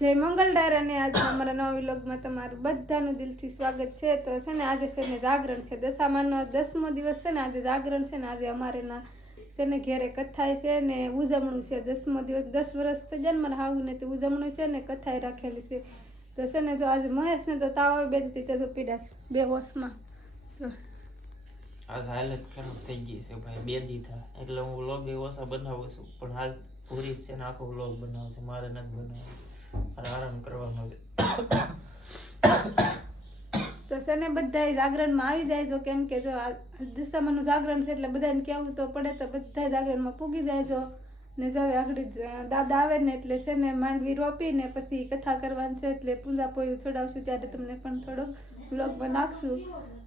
જય મંગલડાર અને આજે અમારા નવા વિલોગમાં તમારું બધાનું દિલથી સ્વાગત છે. તો છે ને આજે છે ને જાગરણ છે. દશામાનો દસમો દિવસ છે ને આજે જાગરણ છે ને આજે અમારે ના છે ને ઘેરે કથાય છે ને ઉજવણું છે. દસમો દિવસ દસ વર્ષ થઈ જાય ને મારા હાવું ને તે ઉજવણું છે ને કથાએ રાખેલી છે. તો છે ને જો આજે મહેશ ને તો તાવ બે દીધી તે પીડા બે વર્ષમાં આજ હાલત ખરાબ થઈ ગઈ છે ભાઈ બે દી થાય એટલે હું વ્લોગ એ ઓછા બનાવું છું પણ આજ પૂરી છે ને આખો વ્લોગ બનાવું છે મારે નથી બનાવવો. મારે આરામ કરવાનો છે. તો છે ને બધા જાગરણમાં આવી જાય જો કેમ કે જો આ દશામાનું જાગરણ છે એટલે બધાને કહેવું તો પડે તો બધા જાગરણમાં પૂગી જાય જો. ને હવે આગળ દાદા આવે ને એટલે છે ને માંડવી રોપીને પછી કથા કરવાની છે એટલે પૂજા પોયું ચડાવશું ત્યારે તમને પણ થોડો બ્લોગમાં નાખશું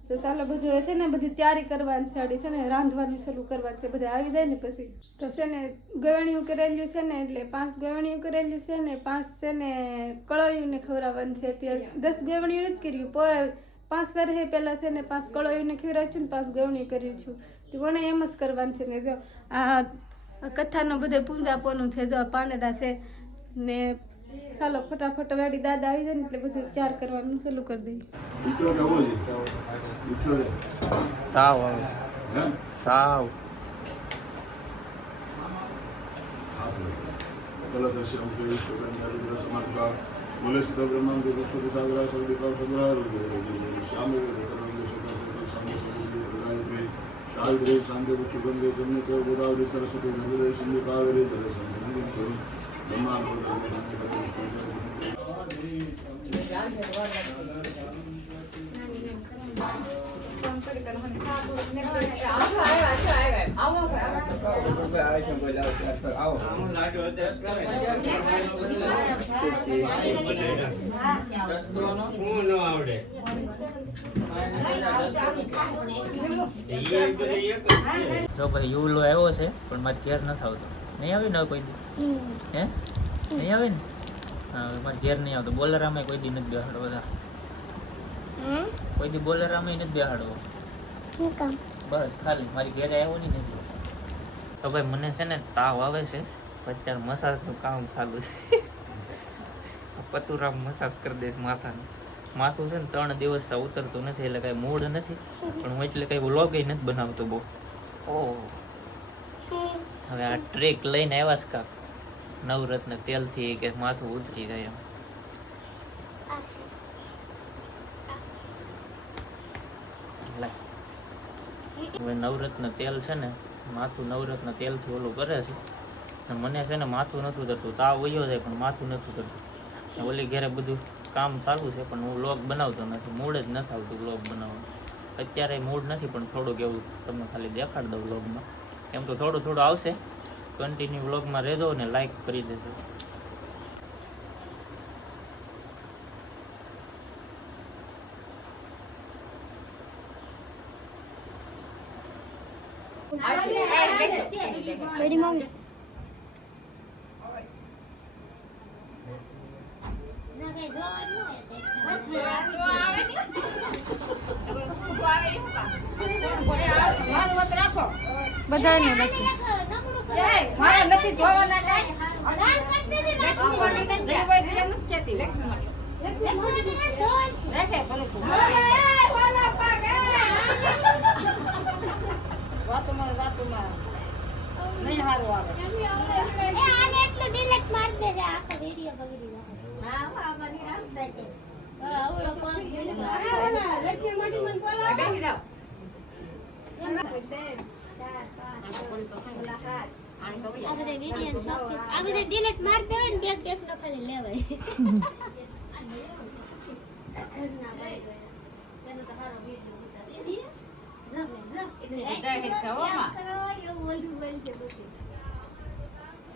તો ચાલો બધું એ છે ને બધી તૈયારી કરવાની છે આડી છે ને રાંધવાનું શરૂ કરવાનું છે બધા આવી જાય ને પછી તો છે ને ગવણીયું કરેલું છે ને એટલે પાંચ ગવણીયું કરેલું છે ને પાંચ છે ને કળોયું ને ખવડાવવાનું છે તે દસ ગવણીયું નથી કર્યું પર પાંચ વર્ષે પહેલાં છે ને પાંચ કળોયું ને ખવડાવ્યું છું ને પાંચ ગવણીયું કર્યું છું તો કોને એમ જ કરવાનું છે ને જો આ કથાનું બધે પૂંજાપોનું છે જો આ પાંદડા છે ને ચાલો ફટાફટ વાડી દાદા આવી જાય ને એટલે બધું ચાર કરવાનું ચાલુ કરી દઈએ તાવ આવે છે તાવ કલા शास्त्री सांख्य क्षुभम देशम चौगुदावरी सरस्वती नंदे सिंधु कावेरी दर्शन ब्रह्मा તો કરું આવો, આવ્યા, છે પણ મારે ઘેર નથી આવતો. નહીં આવી ને કોઈ દી? હે? નહીં આવે ને? હા મારે ઘેર નહીં આવતો. બોલરામાં કોઈ દી નથી બેસાડો બધા. કોઈ દી બોલરામાં નથી બેહાડવો. બસ ખાલી. મારી ઘેરે આવ્યો નહીં નથી તો ભાઈ મને છે ને તાવ આવે છે અત્યારે મસાજનું કામ ચાલુ છે. પતુરામ મસાજ કરી દઈશ માથાને. માથું છે ને ત્રણ દિવસ તો ઉતરતું નથી એટલે કાંઈ મૂડ નથી. પણ હું એટલે કાંઈ વ્લોગ નથી બનાવતો બહુ. ઓ. હવે આ ટ્રેક લઈને આવ્યા છે કાક. નવરત્ન તેલથી કે માથું ઉતરી જાય લાય. હવે નવરત્ન તેલ છે ને, માથું નવરત્ન તેલથી ઓલું કરે છે. અને મને છે ને માથું નથી ઉતરતું તાવ વયો જાય પણ માથું નથી ઉતરતું ઓલી ઘેરે બધું કામ સારું છે, પણ હું વ્લોગ બનાવતો નથી. મૂડ જ નથી આવતું વ્લોગ બનાવવાનું. અત્યારે મૂડ નથી, પણ થોડુંક એવું તમને ખાલી દેખાડ દઉં વ્લોગમાં. એમ તો થોડું થોડું આવશે. કન્ટિન્યુ વ્લોગમાં રહેજો ને લાઈક કરી દેજો. આવશે. નથી જોવાના બડી મમ્મી મારું એ, મારે. વાતોમાં વાતોમાં નહીં સારું આવે બેસી જાઓ. ડિલેટ માર દેવાય ને બેગ બેગ નો ખાલી લેવાય જાહેર છે હો માં. એવું બધું બોલશે પછી.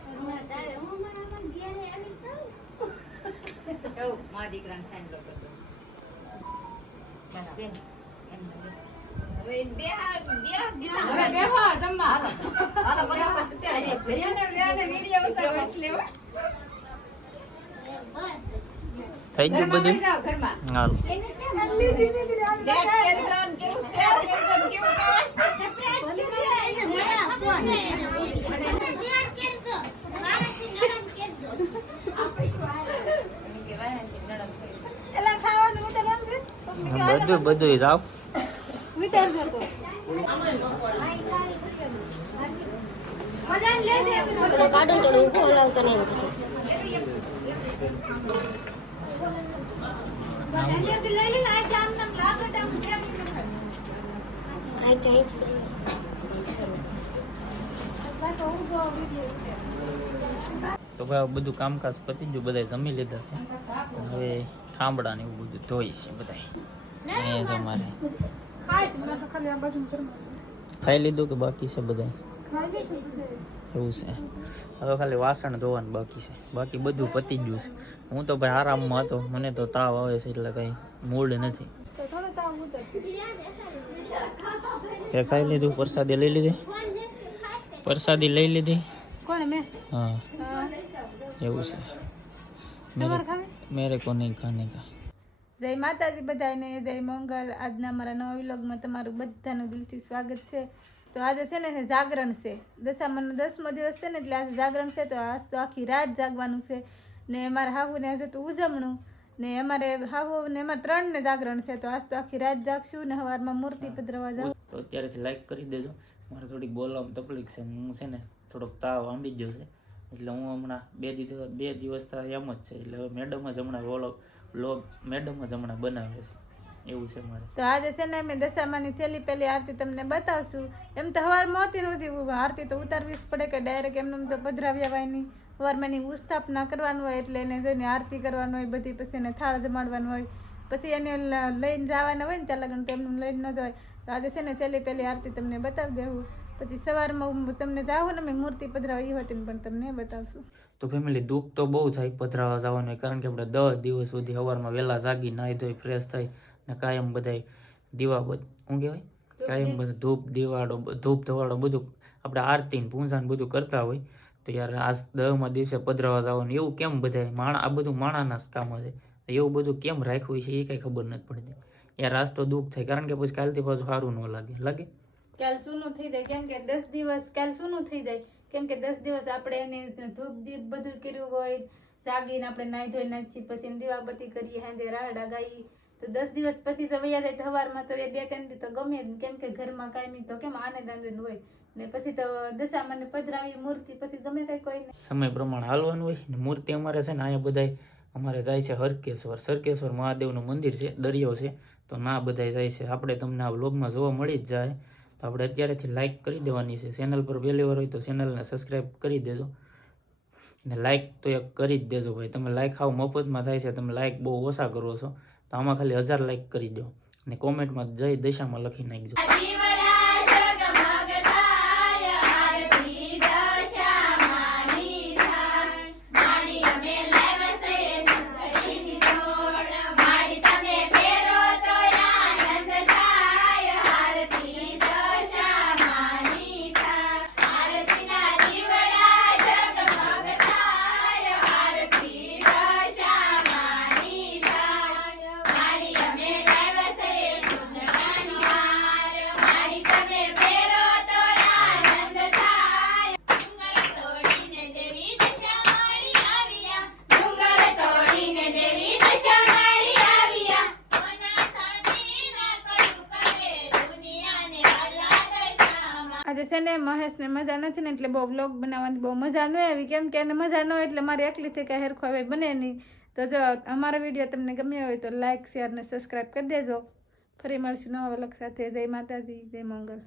હમણાં તારે હું મારા ઘેરે આવી છું. એવું મારા દીકરાને સાંભળો કરતો. બસ બેન. એમ બેન. હવે બેહા- બેહા- બેહા. હવે બેહો, જમવા હાલો. હાલો, બધા અત્યારે ભૈયાને બેહાને વીડિયો ઉતારવા એટલે હો. બસ થઈ ગયું બધું? હાલ લેટ કરજો ને કેવું શેર કરજો ને કેવું કહેવાય. એમ કહેવાય ને કે નણંદ થઈ. એલા ખાવાનું ઉતારવાનું છે બધું બધું જાવ વિચારજો તો મજાને લઈ દે બધું. ગાર્ડન થોડું ઊભો હલાવતા નહીં બસ અંદરથી લઈ લે ને આ જામ નામ લાગટ આમ કેમ કરે. આ ચાઈ પાછો ઊભો બધું જાવ તો ભાઈ બધું કામકાજ પતી ગયું બધા જમી લીધા છે. હવે ઠામડા ને એવું બધું ધોઈ છે બધા એ તમારે. ખાઈ લીધું કે બાકી છે બધા. એવું છે. હવે ખાલી વાસણ ધોવાનું બાકી છે. બાકી બધું પતી ગયું છે. હું તો ભાઈ આરામમાં હતો. મને તો તાવ આવે છે એટલે કઈ મૂડ નથી. તો ખાઈ લીધું? પ્રસાદી લઈ લીધી? પ્રસાદી લઈ લીધી? કોણે મેં? હા. એવું છે. મેરે કો નહીં ખાને કા. જય માતાજી બધાને જય મંગલ. આજના મારા નવા વિલોગમાં તમારું બધાનું દિલથી સ્વાગત છે. તો આજે છે ને જાગરણ છે. દશામાનો દસમો દિવસ છે ને, એટલે આજે જાગરણ છે, તો આજ તો આખી રાત જાગવાનું છે. ને અમારે હાહુને આજે તો ઉજવણું ને અમારે હાહુ ને અમારે ત્રણને જાગરણ છે, તો આજ તો આખી રાત જાગશું ને સવારમાં મૂર્તિ પધરવા જાઉં. તો અત્યારેથી લાઈક કરી દેજો. મારે થોડીક બોલવામાં તકલીફ છે. હું છે ને, થોડોક તાવ આંબી ગયો છે. એટલે હું હમણાં બે દિવસ બે દિવસ એમ જ છે. એટલે મેડમ જ હમણાં ઓલો વ્લોગ મેડમ જ હમણાં બનાવે છે. એવું છે મારે. તો આજે છે ને અમે દશામાની છેલ્લી પહેલી આરતી તમને બતાવશું. એમ તો હવાર મોતી નથી આરતી તો ઉતારવી જ પડે કે ડાયરેક્ટ એમનું તો પધરાવ્યા હોય નહીં સવારમાં એની ઉસ્થાપના કરવાનું હોય એટલે એને જઈને આરતી કરવાનું હોય, બધી પછી એને થાળ જમાડવાનું હોય. પછી એને લઈને જવાના હોય ને ત્યાં લગ્ન તો એમનું લઈને ન જવાય. તો આજે છે ને છેલ્લી પહેલી આરતી તમને બતાવી દેવું. પછી સવારમાં હું તમને જાઓ ને મેં મૂર્તિ પધરાવી એ હતી પણ તમને બતાવશું. તો ફેમિલી દુઃખ તો બહુ થાય પધરાવા જવાનું કારણ કે આપણે દસ દિવસ સુધી સવારમાં વહેલા જાગી નાહી ધોઈ ફ્રેશ થઈ ને કાયમ બધાય દીવા બધ શું કહેવાય? કાયમ બધા ધૂપ દિવાળો ધૂપ ધવાડો બધું આપણે આરતી પૂંજા ને બધું કરતા હોય તો યાર આ દસમા દિવસે પધરાવા જવાનું એવું કેમ બધાય? માણા આ બધું માણાના જ કામ છે. એવું બધું કેમ રાખ્યું છે એ કાંઈ ખબર નથી પડતી. યાર આજ તો દુઃખ થાય કારણ કે પછી કાલથી પાછું સારું ન લાગે. લાગે? કાલ સૂનું થઈ જાય. કેમ કે દસ દિવસ, કાલ સૂનું થઈ જાય. કેમ કે દસ દિવસ આપણે એને ધૂપ દીપ બધું કર્યું હોય, જાગીને આપણે નાહી ધોઈ નાખીએ, પછી દીવાબત્તી કરીએ, હાંજે રાહડા ગાઈ તો દસ દિવસ પછી તો વૈયા જાય સવારમાં તો એ બે ત્રણ દી તો ગમે કેમ કે ઘરમાં કાયમી તો કેમ આનંદ આનંદ હોય? ને પછી તો દશામાં પધરાવી મૂર્તિ, પછી ગમે તે કોઈ સમય પ્રમાણે હાલવાનું હોય ને મૂર્તિ અમારે છે ને અહીંયા બધાય અમારે જાય છે હરકેશ્વર. સરકેશ્વર મહાદેવનું મંદિર છે, દરિયો છે. તો ના બધાય જાય છે. આપણે તમને આ વ્લોગમાં જોવા મળી જ જાય. તો આપણે અત્યારેથી લાઇક કરી દેવાની છે. ચેનલ પર પહેલી વાર હોય તો ચેનલને સબસ્ક્રાઈબ કરી દેજો. ને લાઇક તો એક કરી જ દેજો ભાઈ. તમે લાઇક આવું મફતમાં થાય છે, તમે લાઇક બહુ ઓછા કરો છો, તો આમાં ખાલી હજાર લાઇક કરી દો. ને કોમેન્ટમાં જય દશામાં લખી નાખજો. છે ને મહેશને મજા નથી ને, એટલે બહુ વ્લોગ બનાવવાની બહુ મજા ન આવી કેમ કે એને મજા ન હોય એટલે મારે એકલીથી કાંઈ હેરખો હવે બને નહીં. તો જો, અમારો વીડિયો તમને ગમ્યો હોય તો લાઇક શેર ને સબસ્ક્રાઈબ કરી દેજો. ફરી મળશું નવા વ્લોગ સાથે. જય માતાજી, જય મંગલ.